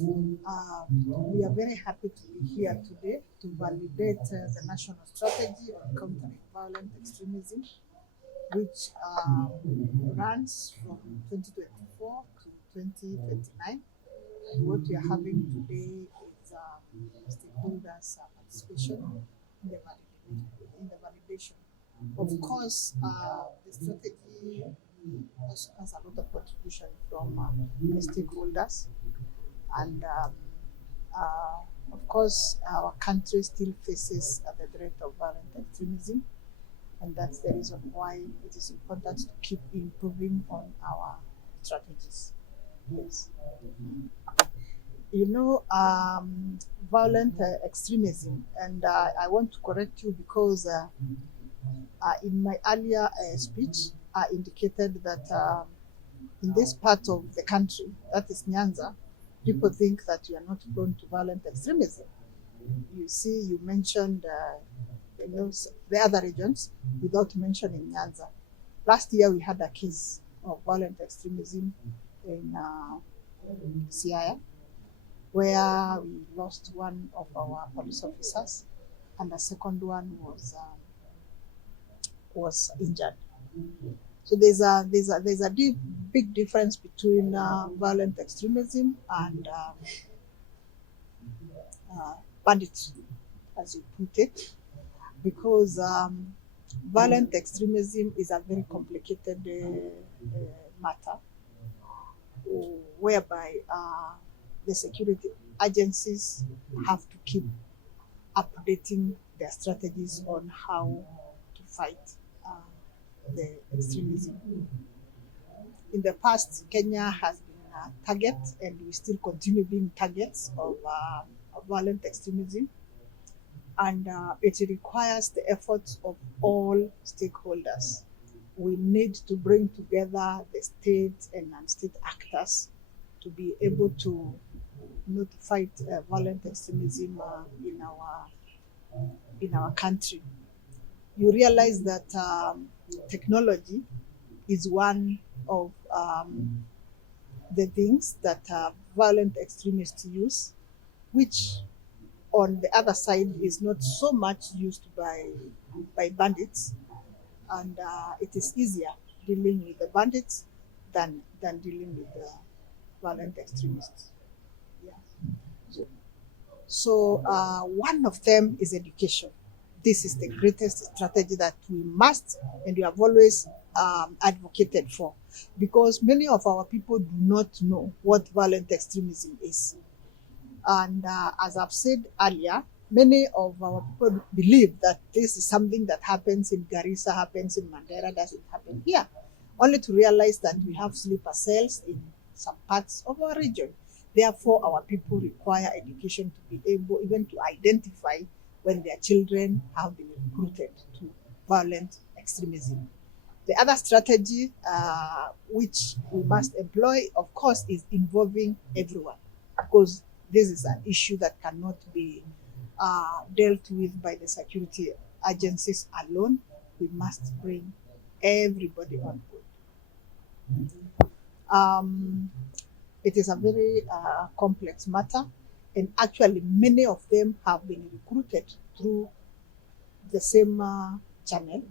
We are very happy to be here today to validate the national strategy on countering violent extremism, which runs from 2024 to 2029. And what we are having today is stakeholders' participation in the validation. Of course, the strategy also has a lot of contribution from the stakeholders, and of course, our country still faces the threat of violent extremism, and that's the reason why it is important to keep improving on our strategies. Yes. You know, violent extremism, and I want to correct you because in my earlier speech, I indicated that in this part of the country, that is Nyanza, people think that you are not prone to violent extremism. You see, you mentioned the other regions without mentioning Nyanza. Last year, we had a case of violent extremism in Siaya, where we lost one of our police officers, and the second one was injured. So there's a big difference between violent extremism and banditry, as you put it, because violent extremism is a very complicated matter, whereby the security agencies have to keep updating their strategies on how to fight the extremism. In the past, Kenya has been a target, and we still continue being targets of violent extremism. And it requires the efforts of all stakeholders. We need to bring together the state and non-state actors to be able to fight violent extremism in our country. You realize that technology is one of the things that violent extremists use, which on the other side is not so much used by bandits, and it is easier dealing with the bandits than dealing with the violent extremists. Yeah. So one of them is education. This is the greatest strategy that we must and we have always advocated for, because many of our people do not know what violent extremism is. And as I've said earlier, many of our people believe that this is something that happens in Garissa, happens in Mandera, doesn't happen here, only to realize that we have sleeper cells in some parts of our region. Therefore, our people require education to be able even to identify when their children have been recruited to violent extremism. The other strategy which we must employ, of course, is involving everyone, because this is an issue that cannot be dealt with by the security agencies alone. We must bring everybody on board. It is a very complex matter, and actually many of them have been recruited through the same channel,